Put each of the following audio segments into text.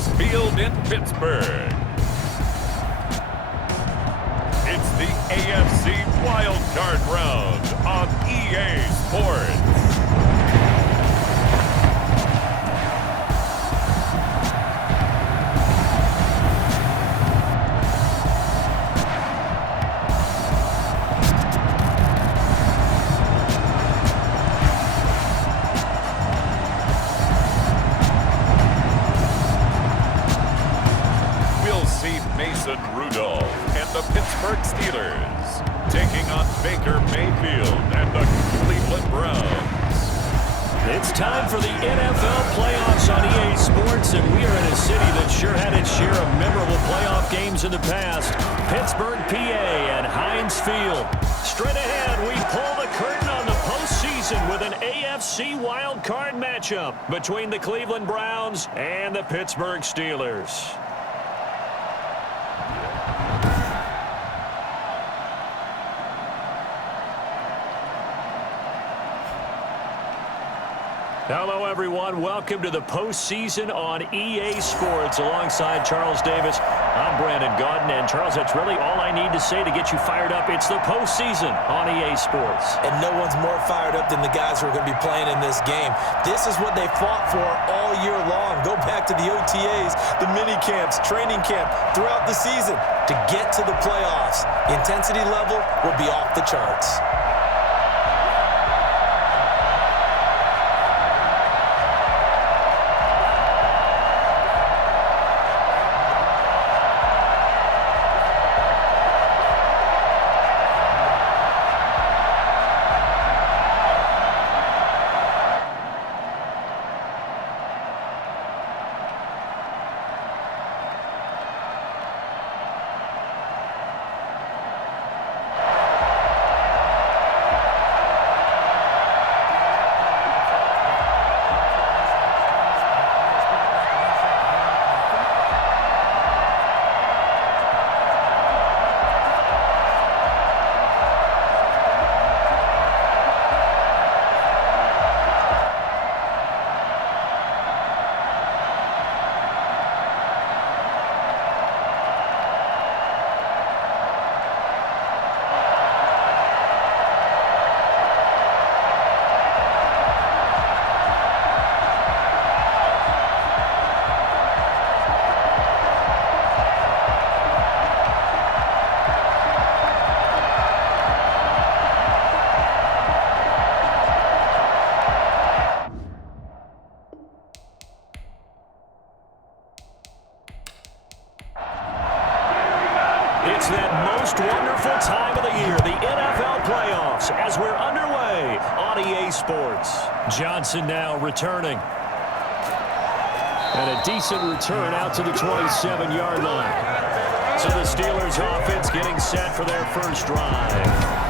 Heinz Field in Pittsburgh. It's the AFC Wild Card Round on EA Sports. And the Pittsburgh Steelers taking on Baker Mayfield and the Cleveland Browns. It's time for the NFL playoffs on EA Sports, and we are in a city that sure had its share of memorable playoff games in the past. Pittsburgh, PA, and Heinz Field. Straight ahead, we pull the curtain on the postseason with an AFC wild card matchup between the Cleveland Browns and the Pittsburgh Steelers. Hello, everyone. Welcome to the postseason on EA Sports. Alongside Charles Davis, I'm Brandon Gaudin. And, Charles, that's really all I need to say to get you fired up. It's the postseason on EA Sports. And no one's more fired up than the guys who are going to be playing in this game. This is what they fought for all year long. Go back to the OTAs, the mini camps, training camp, throughout the season to get to the playoffs. The intensity level will be off the charts. It's that most wonderful time of the year, the NFL playoffs, as we're underway on EA Sports. Johnson now returning. And a decent return out to the 27-yard line. So the Steelers offense getting set for their first drive.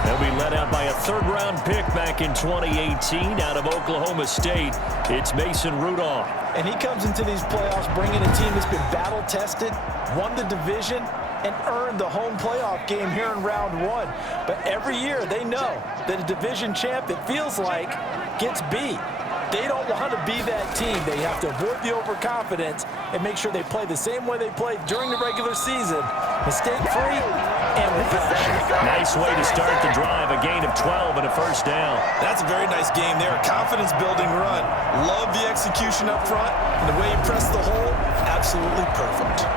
They'll be led out by a third-round pick back in 2018 out of Oklahoma State. It's Mason Rudolph. And he comes into these playoffs bringing a team that's been battle-tested, won the division, and earned the home playoff game here in round one. But every year they know that a division champ, it feels like, gets beat. They don't want to be that team. They have to avoid the overconfidence and make sure they play the same way they played during the regular season. Mistake-free and with passion. Nice way to start the drive, a gain of 12 and a first down. That's a very nice game there. A confidence-building run. Love the execution up front, and the way he pressed the hole, absolutely perfect.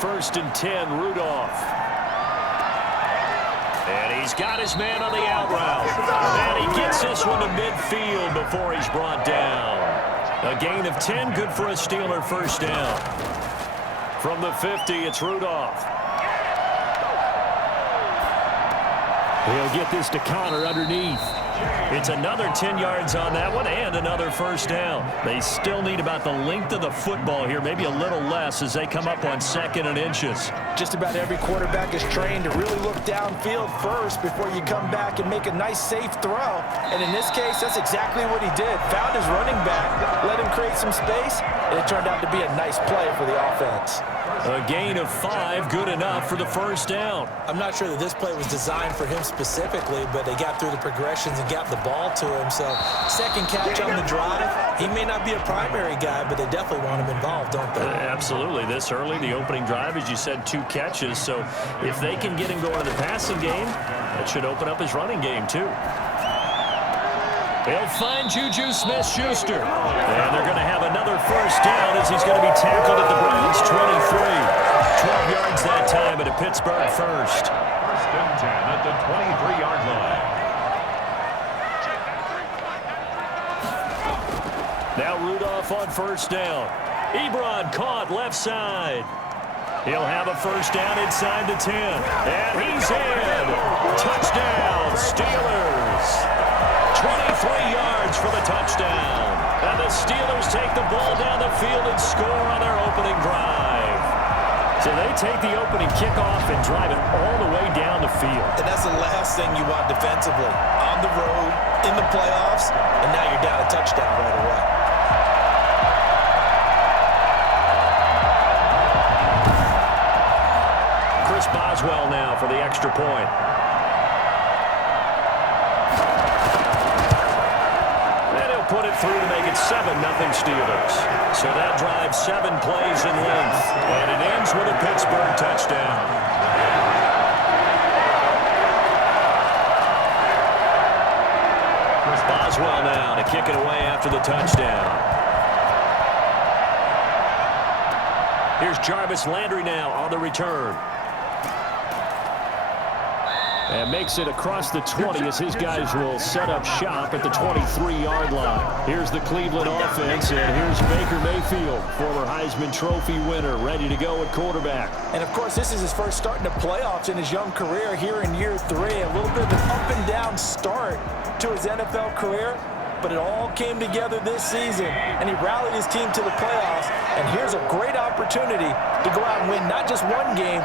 First and 10, Rudolph. And he's got his man on the out route. And he gets this one to midfield before he's brought down. A gain of 10, good for a Steeler first down. From the 50, it's Rudolph. He'll get this to Connor underneath. It's another 10 yards on that one and another first down. They still need about the length of the football here, maybe a little less as they come up on 2nd and inches. Just about every quarterback is trained to really look downfield first before you come back and make a nice, safe throw. And in this case, that's exactly what he did. Found his running back, let him create some space, and it turned out to be a nice play for the offense. A gain of 5, good enough for the first down. I'm not sure that this play was designed for him specifically, but they got through the progressions and got the ball to him. So, second catch on the drive. He may not be a primary guy, but they definitely want him involved, don't they? Absolutely. This early, the opening drive, as you said, 2 catches. So, if they can get him going in the passing game, that should open up his running game, too. They'll find Juju Smith-Schuster. And they're going to have another first down as he's going to be tackled at the Browns' 23. 12 yards that time at a Pittsburgh first. 1st and 10 at the 23-yard line. Now Rudolph on first down. Ebron caught left side. He'll have a first down inside the 10. And he's in. Touchdown, Steelers. 23 yards for the touchdown. And the Steelers take the ball down the field and score on their opening drive. So they take the opening kickoff and drive it all the way down the field. And that's the last thing you want defensively. On the road, in the playoffs, and now you're down a touchdown right away. Chris Boswell now for the extra point. Put it through to make it 7-0 Steelers. So that drives 7 plays in length. And it ends with a Pittsburgh touchdown. Chris Boswell now to kick it away after the touchdown. Here's Jarvis Landry now on the return. And makes it across the 20 as his guys will set up shop at the 23-yard line. Here's the Cleveland offense, and here's Baker Mayfield, former Heisman Trophy winner, ready to go at quarterback. And, of course, this is his first start in the playoffs in his young career here in year 3. A little bit of an up-and-down start to his NFL career, but it all came together this season, and he rallied his team to the playoffs. And here's a great opportunity to go out and win not just one game,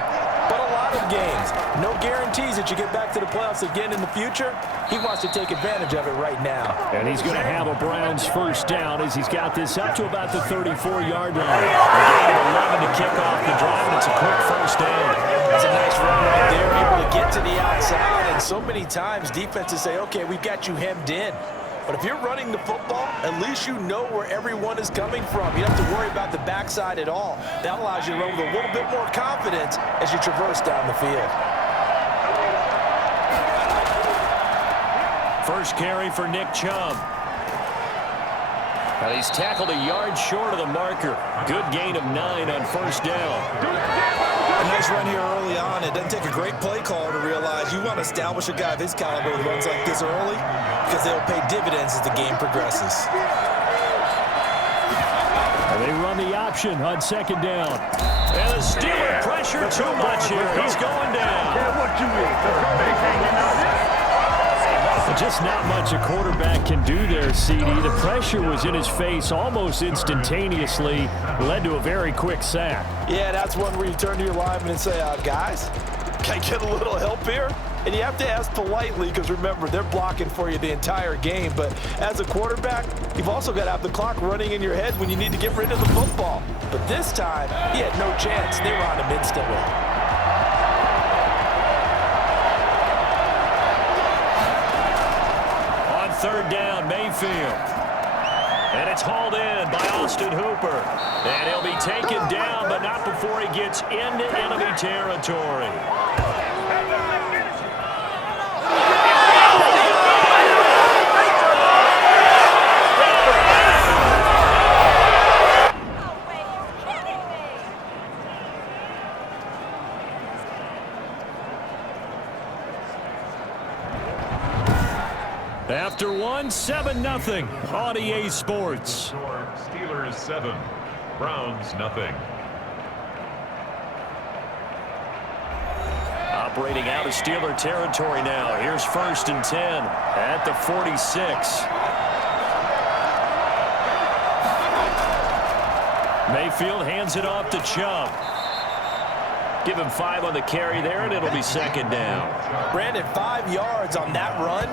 but a lot of games. No guarantees that you get back to the playoffs again in the future. He wants to take advantage of it right now. And he's going to have a Browns first down as he's got this up to about the 34-yard line. A gain of 11 to kick off the drive, and it's a quick first down. That's a nice run right there, able to get to the outside. And so many times defenses say, okay, we've got you hemmed in. But if you're running the football, at least you know where everyone is coming from. You don't have to worry about the backside at all. That allows you to run with a little bit more confidence as you traverse down the field. First carry for Nick Chubb. And he's tackled a yard short of the marker. Good gain of 9 on first down. A nice run here early on. It doesn't take a great play caller to realize you want to establish a guy of his caliber with runs like this early because they'll pay dividends as the game progresses. And they run the option on second down. And the Steeler pressure too much here. He's going down. Just not much a quarterback can do there, CD. The pressure was in his face almost instantaneously. Led to a very quick sack. Yeah, that's one where you turn to your lineman and say, guys, can I get a little help here? And you have to ask politely because, remember, they're blocking for you the entire game. But as a quarterback, you've also got to have the clock running in your head when you need to get rid of the football. But this time, he had no chance. They were on him instantly. Third down, Mayfield. And it's hauled in by Austin Hooper. And he'll be taken down, but not before he gets into enemy territory. After one, 7-0 on EA Sports. Steelers 7, Browns 0. A operating out of Steeler territory now. Here's 1st and 10 at the 46. Mayfield hands it off to Chubb. Give him 5 on the carry there, and it'll be 2nd down. Brandon, 5 yards on that run.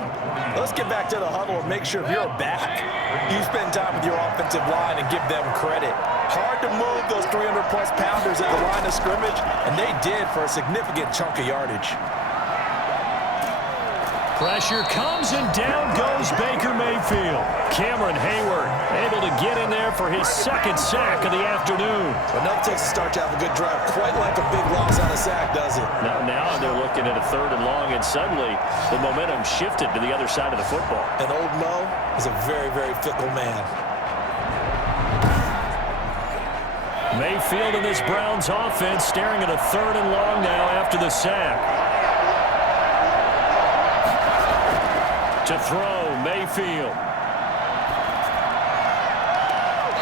Let's get back to the huddle and make sure if you're back, you spend time with your offensive line and give them credit. Hard to move those 300-plus pounders at the line of scrimmage, and they did for a significant chunk of yardage. Pressure comes, and down goes Baker Mayfield. Cameron Hayward able to get in there for his 2nd sack of the afternoon. Enough takes to start to have a good drive. Quite like a big loss on a sack, does it? Now they're looking at a 3rd and long, and suddenly the momentum shifted to the other side of the football. And old Mo is a very, very fickle man. Mayfield and this Browns offense staring at a 3rd and long now after the sack. To throw, Mayfield.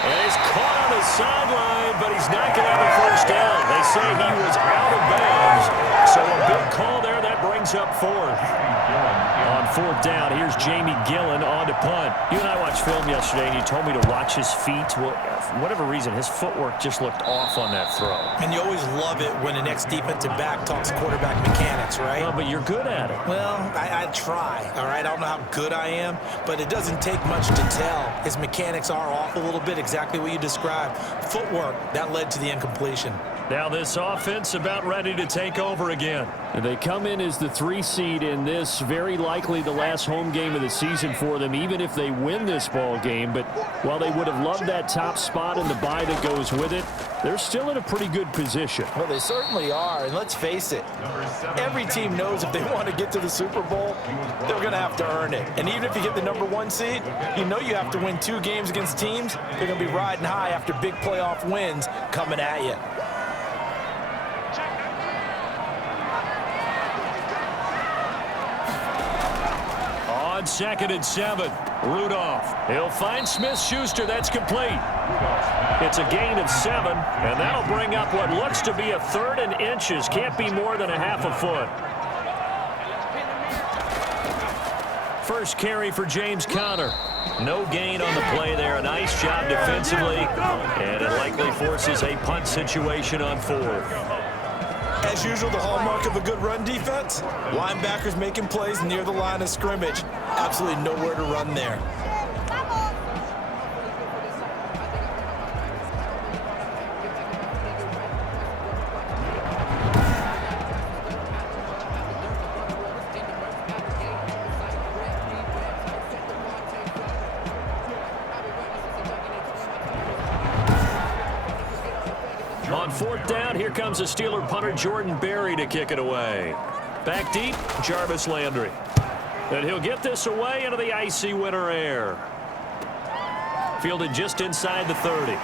And he's caught on the sideline, but he's not going to have a 1st down. They say he was out of bounds, so a big call there. That brings up 4th. On 4th down, here's Jamie Gillen on to punt. You and I watched film yesterday, and you told me to watch his feet. Well, for whatever reason, his footwork just looked off on that throw. And you always love it when an ex-defensive back talks quarterback mechanics, right? Well, but you're good at it. Well, I try, all right? I don't know how good I am, but it doesn't take much to tell. His mechanics are off a little bit, exactly what you described. Footwork, that led to the incompletion. Now this offense about ready to take over again. And they come in as the 3 seed in this, very likely the last home game of the season for them, even if they win this ball game. But while they would have loved that top spot and the bye that goes with it, they're still in a pretty good position. Well, they certainly are, and let's face it, every team knows if they want to get to the Super Bowl, they're going to have to earn it. And even if you get the #1 seed, you know you have to win 2 games against teams. They're going to be riding high after big playoff wins coming at you. On 2nd and 7, Rudolph. He'll find Smith-Schuster. That's complete. It's a gain of 7, and that'll bring up what looks to be a 3rd and inches. Can't be more than a half a foot. First carry for James Conner. No gain on the play there. A nice job defensively, and it likely forces a punt situation on 4th. As usual, the hallmark of a good run defense, linebackers making plays near the line of scrimmage. Absolutely nowhere to run there. On 4th down, here comes the Steeler punter Jordan Berry to kick it away. Back deep, Jarvis Landry. And he'll get this away into the icy winter air. Fielded just inside the 30.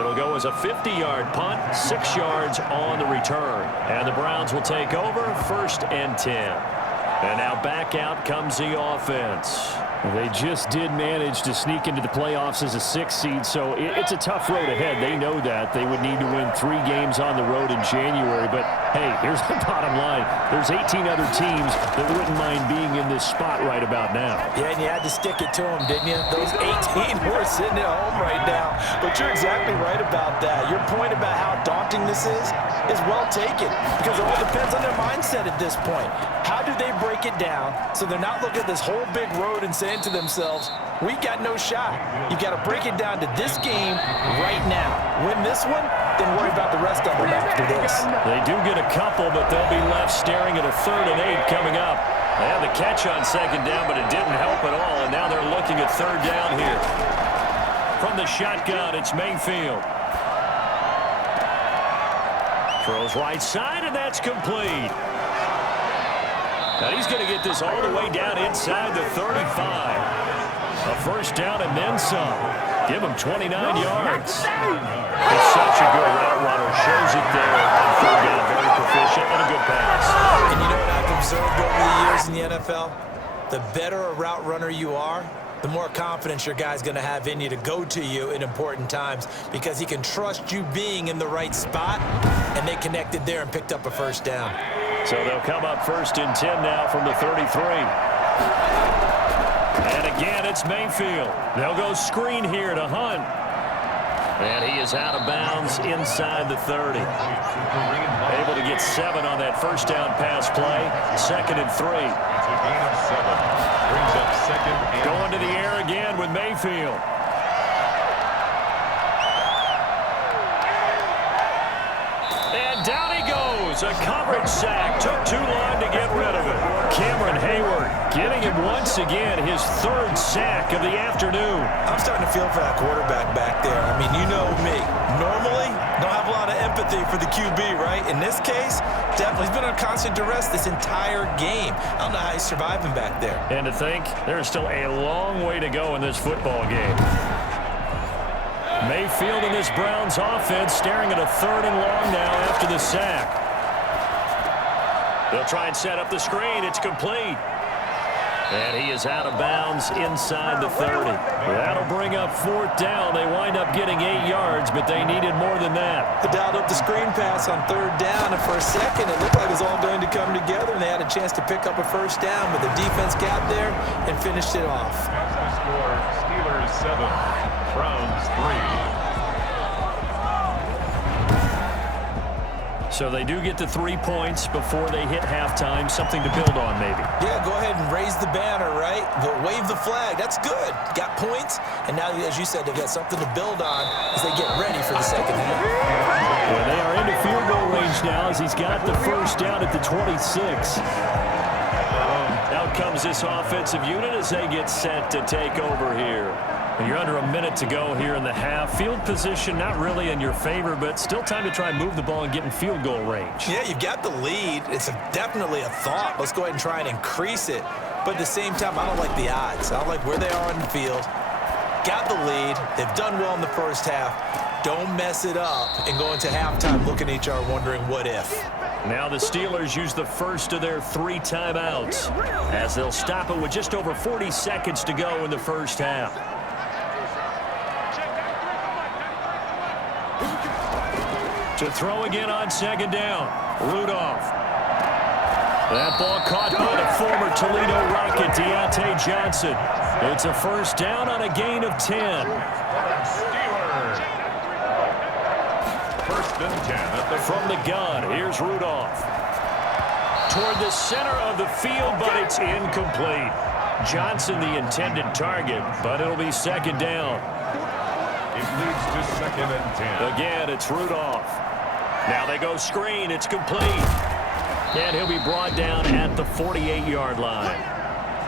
It'll go as a 50-yard punt, 6 yards on the return. And the Browns will take over, 1st and 10. And now back out comes the offense. They just did manage to sneak into the playoffs as a 6 seed, so it's a tough road ahead. They know that. They would need to win 3 games on the road in January. But, hey, here's the bottom line. There's 18 other teams that wouldn't mind being in this spot right about now. Yeah, and you had to stick it to them, didn't you? Those 18 who are sitting at home right now. But you're exactly right about that. Your point about how daunting this is well taken, because it all depends on their mindset at this point. How do they break it down so they're not looking at this whole big road and saying to themselves, we got no shot. You got to break it down to this game right now. Win this one, then worry about the rest of them after this. They do get a couple, but they'll be left staring at a 3rd and 8 coming up. They had the catch on 2nd down, but it didn't help at all, and now they're looking at 3rd down here. From the shotgun, it's Mayfield. Throws right side, and that's complete. Now he's going to get this all the way down inside the 35. A 1st down and then some. Give him 29 yards. He's such a good route runner. Shows it there on 3rd down. Very proficient and a good pass. And you know what I've observed over the years in the NFL? The better a route runner you are, the more confidence your guy's going to have in you to go to you in important times because he can trust you being in the right spot, and they connected there and picked up a first down. So they'll come up 1st and 10 now from the 33. And again, it's Mayfield. They'll go screen here to Hunt. And he is out of bounds inside the 30. Able to get 7 on that first down pass play. 2nd and 3. It's a gain of 7. Brings up 2nd and Going to the air again with Mayfield. And down he goes. A coverage sack. Took too long to get rid of it. Cameron Hayward getting him once again his 3rd sack of the afternoon. I'm starting to feel for that quarterback back there. I mean, you know me. Normally, don't have a lot of empathy for the QB, right? In this case, definitely. He's been under constant duress this entire game. I don't know how he's surviving back there. And to think, there's still a long way to go in this football game. Mayfield in this Browns offense staring at a 3rd and long now after the sack. They'll try and set up the screen. It's complete. And he is out of bounds inside the 30. That'll bring up 4th down. They wind up getting 8 yards, but they needed more than that. They dialed up the screen pass on 3rd down, and for a second it looked like it was all going to come together, and they had a chance to pick up a first down, but the defense got there and finished it off. score, Steelers 7, Browns 3. So they do get the 3 points before they hit halftime. Something to build on, maybe. Yeah, go ahead and raise the banner, right? But wave the flag. That's good. Got points, and now, as you said, they've got something to build on as they get ready for the second half. Well, they are into field goal range now as he's got the first down at the 26. Out comes this offensive unit as they get set to take over here. You're under a minute to go here in the half. Field position not really in your favor, but still time to try and move the ball and get in field goal range. Yeah, you've got the lead. It's definitely a thought. Let's go ahead and try and increase it. But at the same time, I don't like the odds. I don't like where they are on the field. Got the lead. They've done well in the first half. Don't mess it up and go into halftime looking at each other wondering what if. Now the Steelers use the first of their 3 timeouts as they'll stop it with just over 40 seconds to go in the first half. To throw again on 2nd down. Rudolph. That ball caught by the former Toledo Rocket, Deontay Johnson. It's a first down on a gain of 10. Steelers. 1st and 10 at the From the gun, here's Rudolph. Toward the center of the field, but it's incomplete. Johnson the intended target, but it'll be 2nd down. It leads to 2nd and 10. Again, it's Rudolph. Now they go screen. It's complete. And he'll be brought down at the 48-yard line.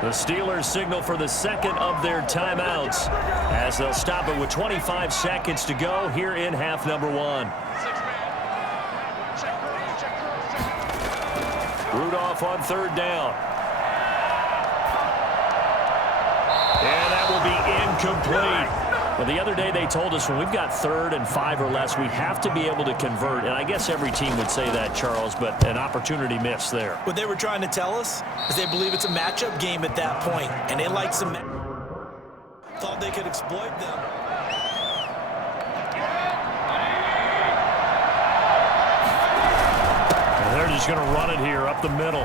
The Steelers signal for the 2nd of their timeouts as they'll stop it with 25 seconds to go here in half number 1. Rudolph on 3rd down. And that will be incomplete. Well, the other day they told us when we've got 3rd and 5 or less, we have to be able to convert. And I guess every team would say that, Charles, but an opportunity missed there. What they were trying to tell us is they believe it's a matchup game at that point, and they like some. Thought they could exploit them. And they're just going to run it here up the middle.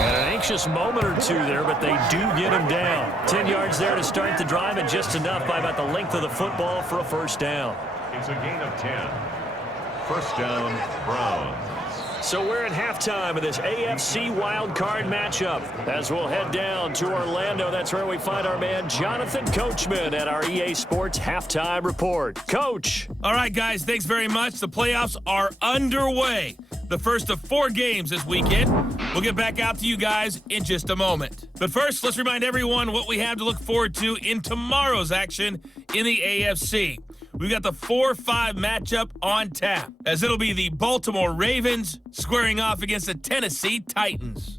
And an anxious moment or two there, but they do get him down. 10 yards there to start the drive, and just enough by about the length of the football for a first down. It's a gain of 10. First down, Browns. So we're at halftime of this AFC wildcard matchup. As we'll head down to Orlando, that's where we find our man Jonathan Coachman at our EA Sports Halftime Report. Coach. All right, guys, thanks very much. The playoffs are underway. The first of 4 games this weekend. We'll get back out to you guys in just a moment. But first, let's remind everyone what we have to look forward to in tomorrow's action in the AFC. We've got the 4-5 matchup on tap, as it'll be the Baltimore Ravens squaring off against the Tennessee Titans.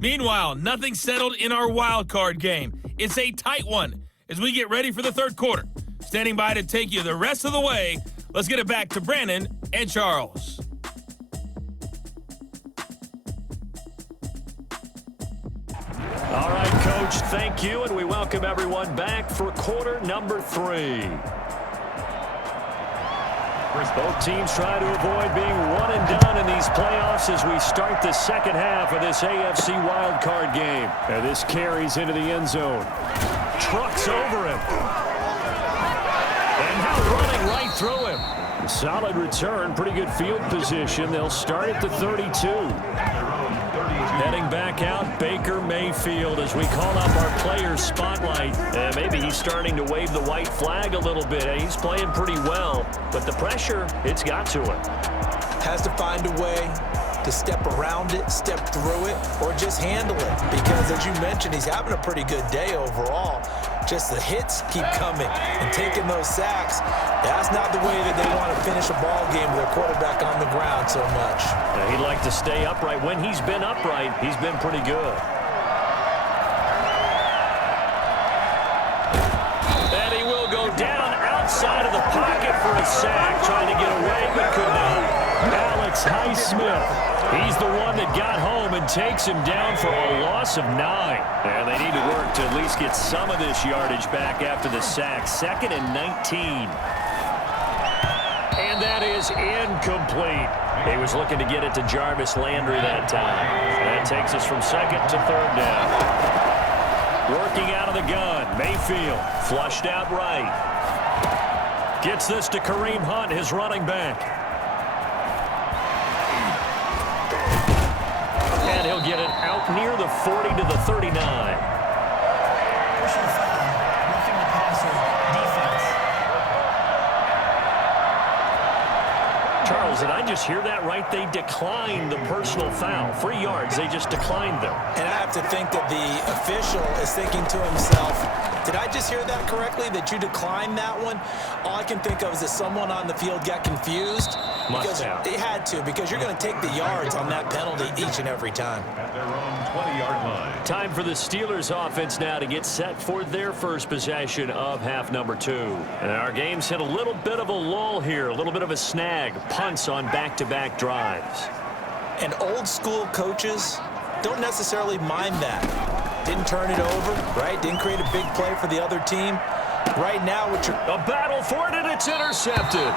Meanwhile, nothing settled in our wild card game. It's a tight one as we get ready for the 3rd quarter. Standing by to take you the rest of the way, let's get it back to Brandon and Charles. Coach. Thank you, and we welcome everyone back for quarter number 3. Both teams try to avoid being one and done in these playoffs as we start the second half of this AFC wildcard game. And this carries into the end zone. Trucks over him. And now running right through him. A solid return, pretty good field position. They'll start at the 32. Heading back out, Baker Mayfield as we call up our player spotlight. And maybe he's starting to wave the white flag a little bit. He's playing pretty well, but the pressure, it's got to him. Has to find a way to step around it, step through it, or just handle it. Because as you mentioned, he's having a pretty good day overall. Just the hits keep coming and taking those sacks. That's not the way that they want to finish a ball game with their quarterback on the ground so much. Now, he'd like to stay upright. When he's been upright, he's been pretty good. And he will go down outside of the pocket for a sack, trying to get away, but could not. Alex Highsmith, he's the one that got home and takes him down for a loss of 9. And they need to work to at least get some of this yardage back after the sack. 2nd and 19. And that is incomplete. He was looking to get it to Jarvis Landry that time. That takes us from 2nd to 3rd down. Working out of the gun. Mayfield flushed out right. Gets this to Kareem Hunt, his running back. And he'll get it out near the 40 to the 39. Charles, did I just hear that right? They declined the personal foul. 3 yards, they just declined them. And I have to think that the official is thinking to himself, did I just hear that correctly, that you declined that one? All I can think of is that someone on the field got confused. Must have. They had to, because you're going to take the yards on that penalty each and every time. At their own 20-yard line. Time for the Steelers offense now to get set for their first possession of half number 2. And our game's hit a little bit of a lull here, a little bit of a snag. Punts on back-to-back drives. And old school coaches don't necessarily mind that. Didn't turn it over, right? Didn't create a big play for the other team. Right now, what you're... A battle for it, and it's intercepted.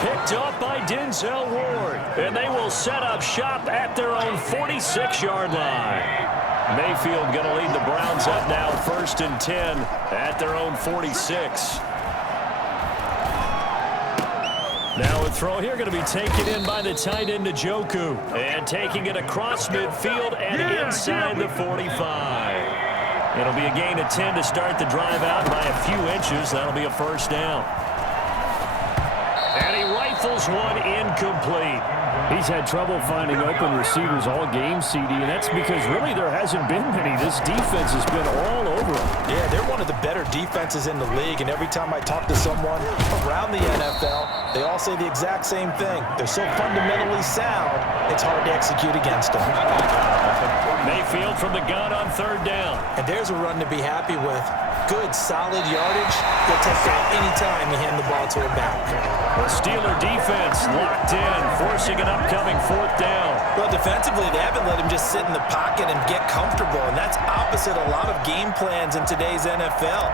Picked up by Denzel Ward. And they will set up shop at their own 46-yard line. Mayfield going to lead the Browns up now, 1st and 10 at their own 46. Now a throw here going to be taken in by the tight end Njoku. And taking it across midfield and inside the 45. It'll be a gain of 10 to start the drive out by a few inches. That'll be a 1st down. And he rifles one incomplete. He's had trouble finding open receivers all game, CD, and that's because really there hasn't been many. This defense has been all over him. Yeah, they're one of the better defenses in the league, and every time I talk to someone around the NFL, they all say the exact same thing. They're so fundamentally sound, it's hard to execute against them. Mayfield from the gun on 3rd down. And there's a run to be happy with. Good, solid yardage. He'll take that any time you hand the ball to a back. The Steeler defense locked in, forcing an upcoming 4th down. Well, defensively, they haven't let him just sit in the pocket and get comfortable, and that's opposite a lot of game plans in today's NFL.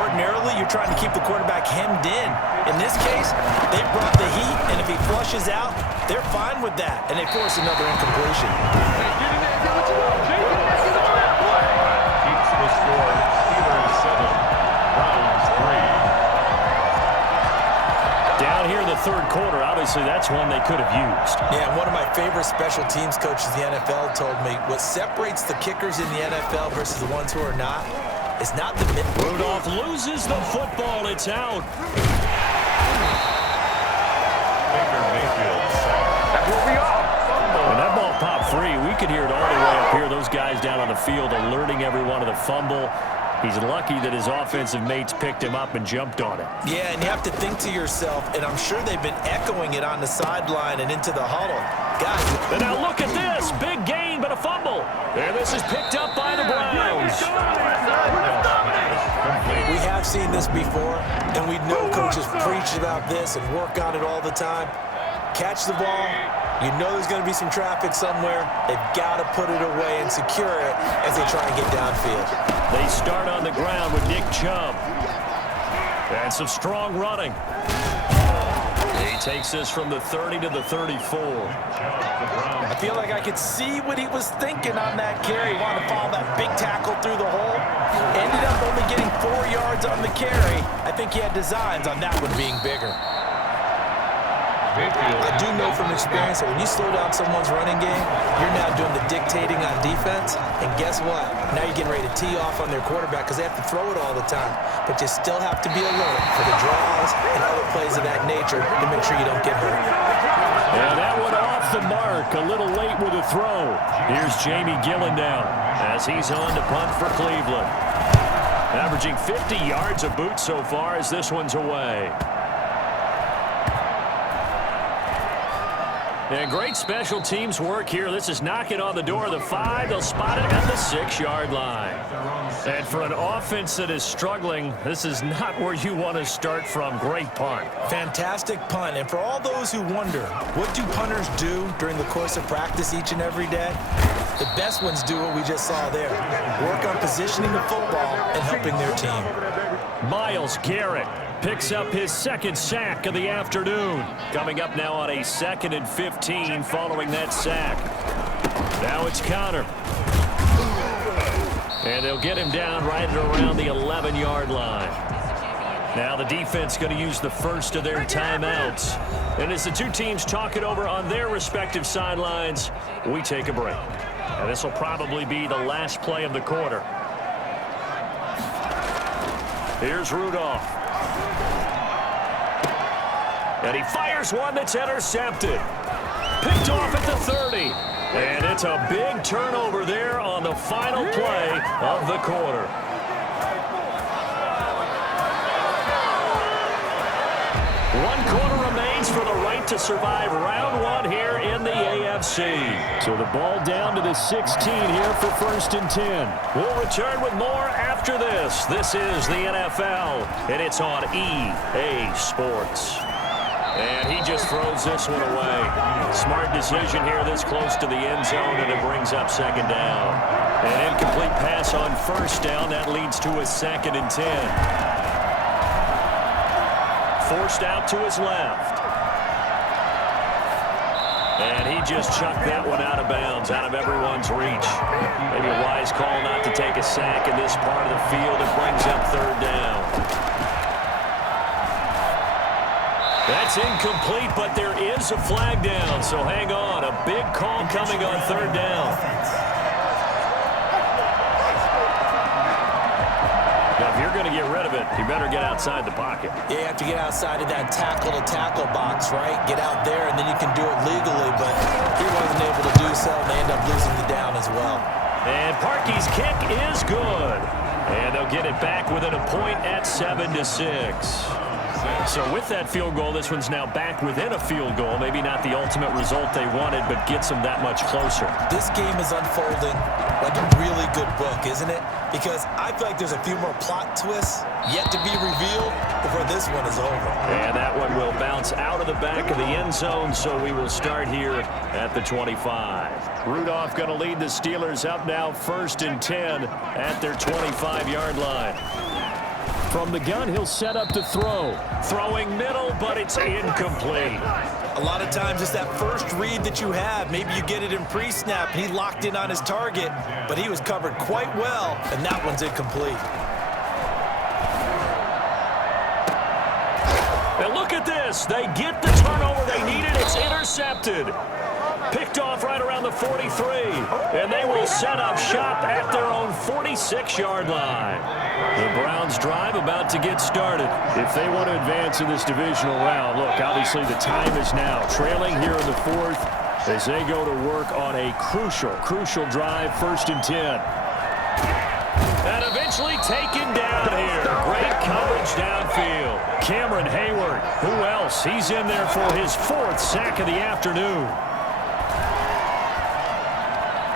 Ordinarily, you're trying to keep the quarterback hemmed in. In this case, they brought the heat, and if he flushes out, they're fine with that, and they force another incompletion. Keeps the score. Steelers 7, Browns 3. Down here in the 3rd quarter, obviously that's one they could have used. Yeah, one of my favorite special teams coaches in the NFL told me what separates the kickers in the NFL versus the ones who are not is not the mid. Rudolph loses the football. It's out. Baker Mayfield sacked. When that ball popped free, we could hear it all the way up here. Those guys down on the field alerting everyone of the fumble. He's lucky that his offensive mates picked him up and jumped on it. Yeah, and you have to think to yourself, and I'm sure they've been echoing it on the sideline and into the huddle. Guys. And now look at this. Big gain, but a fumble. And this is picked up by the Browns. We have seen this before, and we know coaches preach about this and work on it all the time. Catch the ball, You know there's going to be some traffic somewhere. They've got to put it away and secure it as they try and get downfield. They start on the ground with Nick Chubb. And some strong running. He takes this from the 30 to the 34. I feel like I could see what he was thinking on that carry. Wanted to follow that big tackle through the hole. Ended up only getting 4 yards on the carry. I think he had designs on that one being bigger. I do know from experience that when you slow down someone's running game, you're now doing the dictating on defense. And guess what? Now you're getting ready to tee off on their quarterback because they have to throw it all the time. But you still have to be alert for the draws and other plays of that nature to make sure you don't get hurt. And that one off the mark. A little late with a throw. Here's Jamie Gillen down as he's on to punt for Cleveland. Averaging 50 yards a boot so far as this one's away. And great special teams work here. This is knocking on the door of the 5. They'll spot it at the 6-yard line. And for an offense that is struggling, this is not where you want to start from. Great punt. Fantastic punt. And for all those who wonder, what do punters do during the course of practice each and every day? The best ones do what we just saw there. Work on positioning the football and helping their team. Myles Garrett picks up his 2nd sack of the afternoon. Coming up now on a 2nd and 15 following that sack. Now it's Connor. And they'll get him down right around the 11-yard line. Now the defense going to use the first of their timeouts. And as the two teams talk it over on their respective sidelines, we take a break. And this will probably be the last play of the quarter. Here's Rudolph. And he fires one that's intercepted. Picked off at the 30. And it's a big turnover there on the final play of the quarter. One quarter remains for the right to survive round 1 here in the AFC. So the ball down to the 16 here for 1st and 10. We'll return with more after this. This is the NFL, and it's on EA Sports. And he just throws this one away. Smart decision here this close to the end zone, and it brings up 2nd down. An incomplete pass on 1st down. That leads to a 2nd and 10. Forced out to his left. And he just chucked that one out of bounds, out of everyone's reach. Maybe a wise call not to take a sack in this part of the field. It brings up 3rd down. That's incomplete, but there is a flag down, so hang on. A big call coming on 3rd down. Now, if you're going to get rid of it, you better get outside the pocket. Yeah, you have to get outside of that tackle-to-tackle box, right? Get out there, and then you can do it legally, but he wasn't able to do so, and they end up losing the down as well. And Parkey's kick is good. And they'll get it back within a point at 7-6. So with that field goal, this one's now back within a field goal. Maybe not the ultimate result they wanted, but gets them that much closer. This game is unfolding like a really good book, isn't it? Because I feel like there's a few more plot twists yet to be revealed before this one is over. And that one will bounce out of the back of the end zone, so we will start here at the 25. Rudolph going to lead the Steelers up now 1st and 10 at their 25-yard line. From the gun, he'll set up to throw. Throwing middle, but it's incomplete. A lot of times it's that first read that you have. Maybe you get it in pre-snap, and he locked in on his target, but he was covered quite well, and that one's incomplete. And look at this. They get the turnover they needed. It's intercepted. Picked off right around the 43. And they will set up shop at their own 46-yard line. The Browns drive about to get started. If they want to advance in this divisional round, look, obviously the time is now. Trailing here in the 4th as they go to work on a crucial drive, 1st and 10. And eventually taken down here. Great coverage downfield. Cameron Hayward. Who else? He's in there for his 4th sack of the afternoon.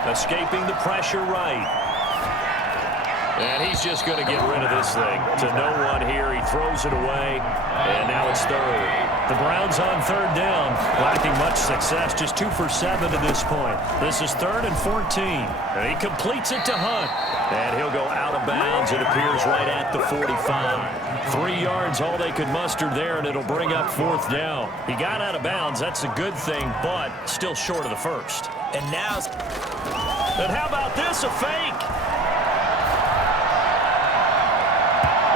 Escaping the pressure right. And he's just going to get rid of this thing. To no one here. He throws it away. And now it's third. The Browns on third down. Lacking much success. Just 2 for 7 to this point. This is 3rd and 14. And he completes it to Hunt. And he'll go out of bounds. It appears right at the 45. 3 yards, all they could muster there, and it'll bring up 4th down. He got out of bounds. That's a good thing, but still short of the first. And now... And how about this? A fake.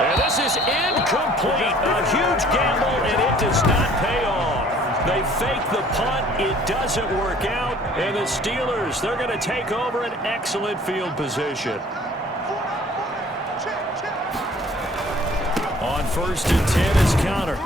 And this is incomplete. A huge gamble, and it does not pay off. They fake the punt. It doesn't work out. And the Steelers, they're going to take over an excellent field position. On 1st and 10 is counter.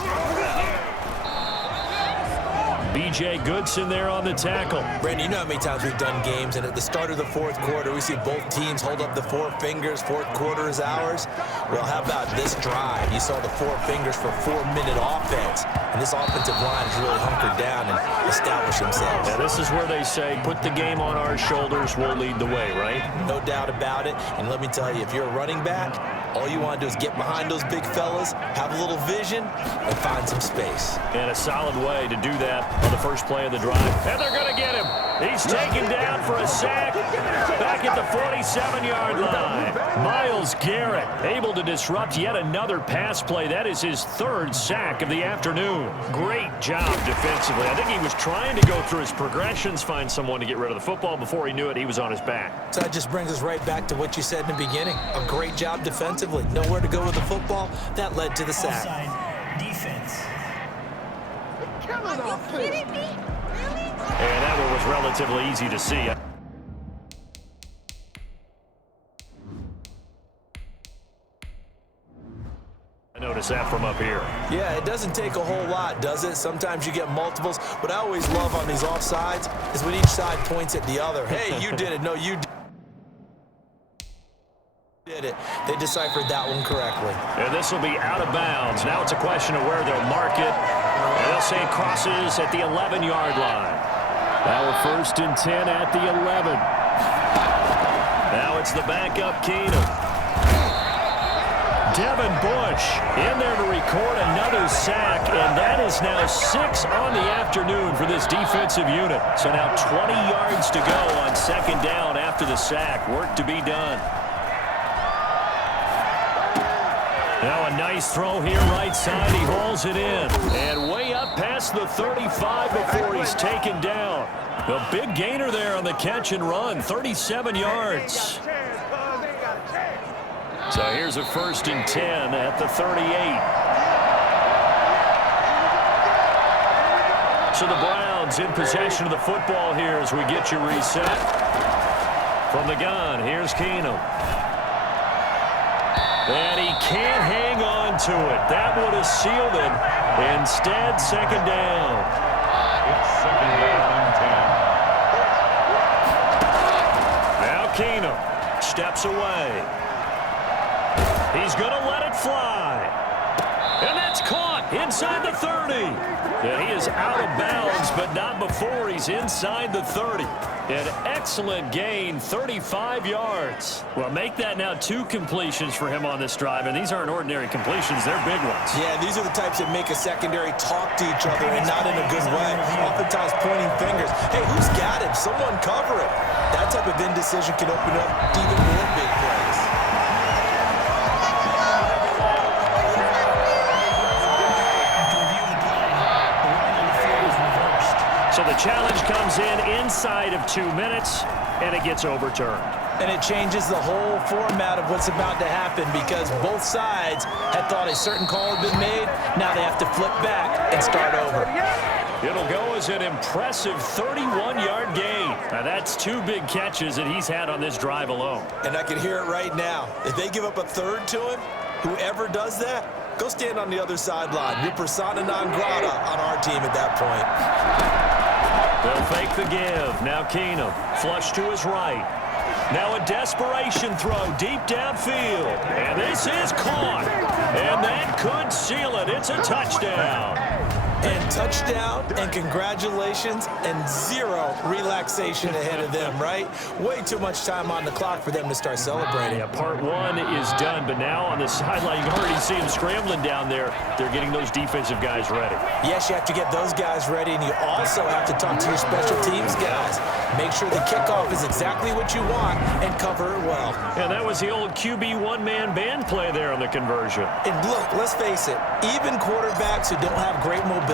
B.J. Goodson there on the tackle. Brandon, you know how many times we've done games, and at the start of the 4th quarter, we see both teams hold up the 4 fingers. 4th quarter is ours. Well, how about this drive? You saw the 4 fingers for 4-minute offense, and this offensive line has really hunkered down and established themselves. Yeah, this is where they say, put the game on our shoulders, we'll lead the way, right? No doubt about it. And let me tell you, if you're a running back, all you want to do is get behind those big fellas, have a little vision, and find some space. And a solid way to do that on the first play of the drive. And they're going to get him. He's taken down for a sack back at the 47-yard line. Myles Garrett able to disrupt yet another pass play. That is his 3rd sack of the afternoon. Great job defensively. I think he was trying to go through his progressions, find someone to get rid of the football. Before he knew it, he was on his back. So that just brings us right back to what you said in the beginning. A great job defensively. Nowhere to go with the football. That led to the sack. Offside defense. Are you kidding me? Really? And that one was relatively easy to see. I noticed that from up here. Yeah, it doesn't take a whole lot, does it? Sometimes you get multiples. What I always love on these offsides is when each side points at the other. Hey, you did it. No, you did it. They deciphered that one correctly. And this will be out of bounds. Now it's a question of where they'll mark it. And they'll say it crosses at the 11-yard line. Now a 1st and 10 at the 11. Now it's the backup Keenum. Devin Bush in there to record another sack, and that is now 6 on the afternoon for this defensive unit. So now 20 yards to go on 2nd down after the sack. Work to be done. Now a nice throw here right side. He hauls it in. And way up past the 35 before he's taken down. A big gainer there on the catch and run. 37 yards. So here's a 1st and 10 at the 38. So the Browns in possession of the football here as we get you reset. From the gun, here's Keenum. And he can't hang on to it. That would have sealed it. Instead, 2nd down. It's 2nd down and 10. Now Keenum steps away. He's going to let it fly. And that's caught inside the 30. Yeah, he is out of bounds, but not before he's inside the 30. An excellent gain, 35 yards. Well, make that now 2 completions for him on this drive, and these aren't ordinary completions. They're big ones. Yeah, these are the types that make a secondary talk to each other and not in a good way. Oftentimes pointing fingers. Hey, who's got him? Someone cover him. That type of indecision can open up even more big plays. So the challenge comes in inside of 2 minutes, and it gets overturned. And it changes the whole format of what's about to happen because both sides had thought a certain call had been made. Now they have to flip back and start over. It'll go as an impressive 31-yard gain. Now that's 2 big catches that he's had on this drive alone. And I can hear it right now. If they give up a 3rd to him, whoever does that, go stand on the other sideline. You're persona non grata on our team at that point. They'll fake the give. Now Keenum, flush to his right. Now a desperation throw deep downfield. And this is caught. And that could seal it. It's a touchdown. And touchdown, and congratulations, and zero relaxation ahead of them, right? Way too much time on the clock for them to start celebrating. Yeah, part one is done, but now on the sideline, you can already see them scrambling down there. They're getting those defensive guys ready. Yes, you have to get those guys ready, and you also have to talk to your special teams guys. Make sure the kickoff is exactly what you want and cover it well. And that was the old QB one-man band play there on the conversion. And look, let's face it, even quarterbacks who don't have great mobility,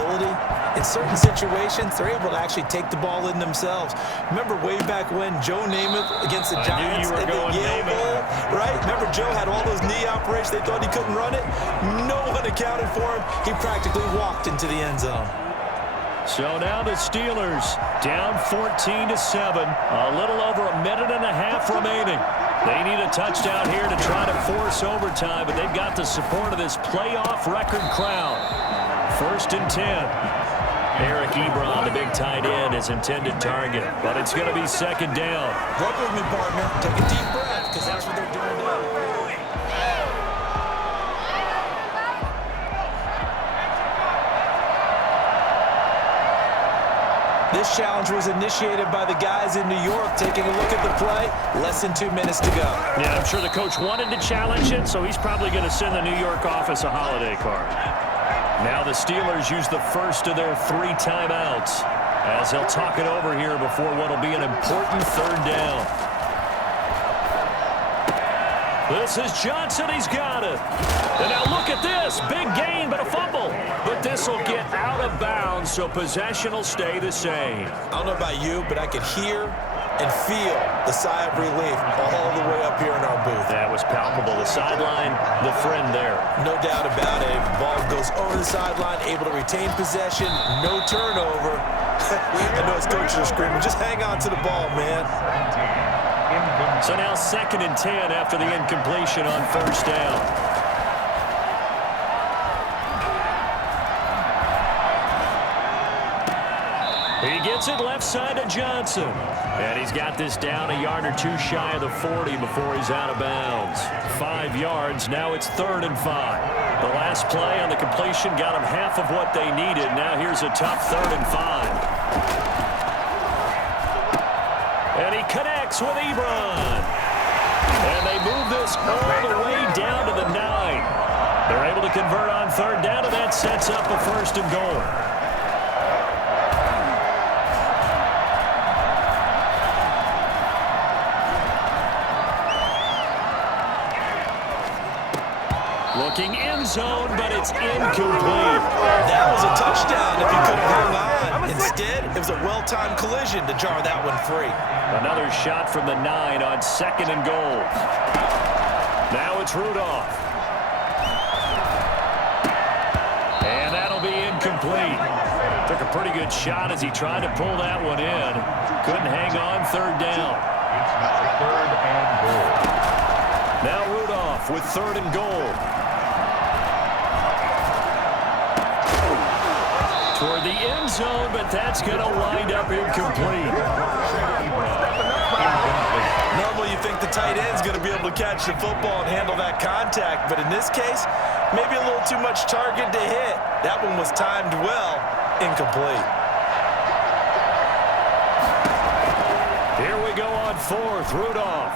in certain situations, they're able to actually take the ball in themselves. Remember way back when Joe Namath against the Giants in the Yale Bowl, right? Remember Joe had all those knee operations. They thought he couldn't run it. No one accounted for him. He practically walked into the end zone. So now the Steelers down 14-7. A little over a minute and a half remaining. They need a touchdown here to try to force overtime, but they've got the support of this playoff record crowd. 1st and 10. Eric Ebron, the big tight end, is intended target, but it's going to be 2nd down. Work with me, partner. Take a deep breath, because that's what they're doing now. This challenge was initiated by the guys in New York. Taking a look at the play, less than 2 minutes to go. Yeah, I'm sure the coach wanted to challenge it, so he's probably going to send the New York office a holiday card. Now the Steelers use the first of their 3 timeouts as they'll talk it over here before what will be an important 3rd down. This is Johnson. He's got it. And now look at this. Big gain, but a fumble. But this will get out of bounds, so possession will stay the same. I don't know about you, but I could hear and feel the sigh of relief all the way up here in our booth. That was palpable. The sideline, the friend there. No doubt about it. The ball goes over the sideline, able to retain possession, no turnover. I know his coaches are screaming, just hang on to the ball, man. So now 2nd and 10 after the incompletion on 1st down. He gets it left side to Johnson. And he's got this down a yard or 2 shy of the 40 before he's out of bounds. 5 yards. Now it's 3rd and 5. The last play on the completion got them half of what they needed. Now here's a tough 3rd and 5. And he connects with Ebron. And they move this all the way down to the 9. They're able to convert on 3rd down, and that sets up a 1st and goal. Looking end zone, but it's incomplete. That was a touchdown if he could have hung on. Instead, it was a well-timed collision to jar that one free. Another shot from the 9 on 2nd and goal. Now it's Rudolph. And that'll be incomplete. Took a pretty good shot as he tried to pull that one in. Couldn't hang on 3rd down. It's now 3rd and goal. Now Rudolph with 3rd and goal. Toward the end zone, but that's going to wind up incomplete. Normally you think the tight end's going to be able to catch the football and handle that contact, but in this case, maybe a little too much target to hit. That one was timed well, incomplete. Here we go on 4th, Rudolph.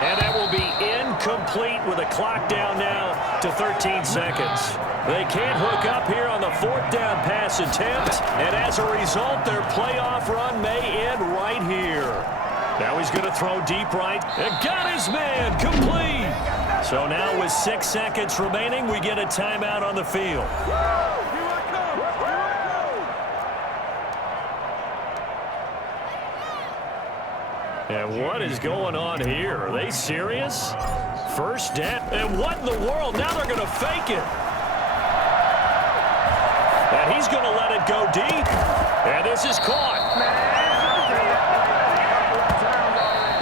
And that will be incomplete with the clock down now to 13 seconds. They can't hook up here on the 4th down pass attempt, and as a result, their playoff run may end right here. Now he's going to throw deep right, and got his man, complete. So now with 6 seconds remaining, we get a timeout on the field. And what is going on here? Are they serious? 1st down. And what in the world? Now they're going to fake it. And he's going to let it go deep. And this is caught.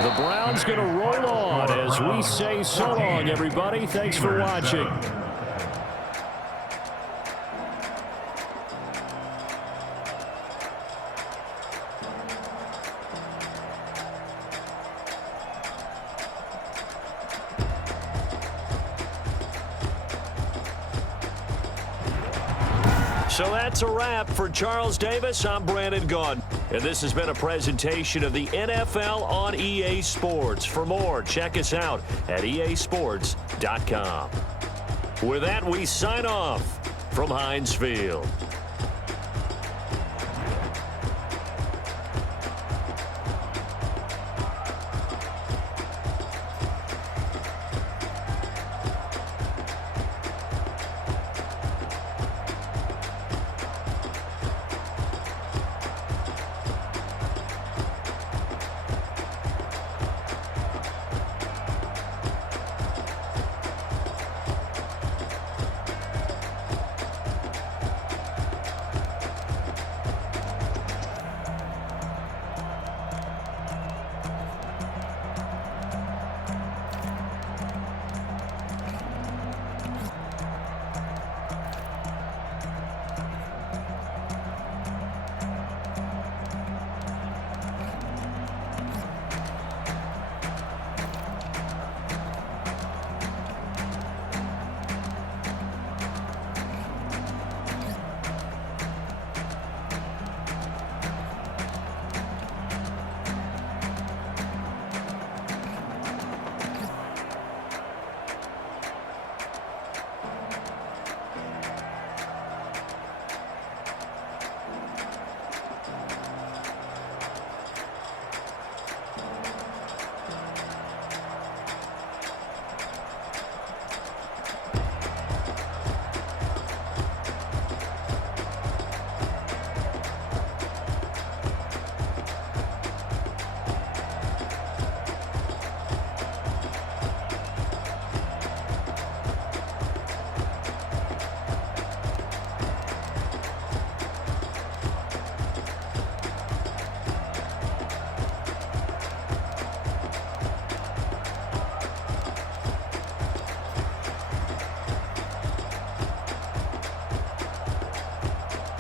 The Browns going to roll on as we say so long, everybody. Thanks for watching. So that's a wrap. For Charles Davis, I'm Brandon Gaudin. And this has been a presentation of the NFL on EA Sports. For more, check us out at easports.com. With that, we sign off from Heinz Field.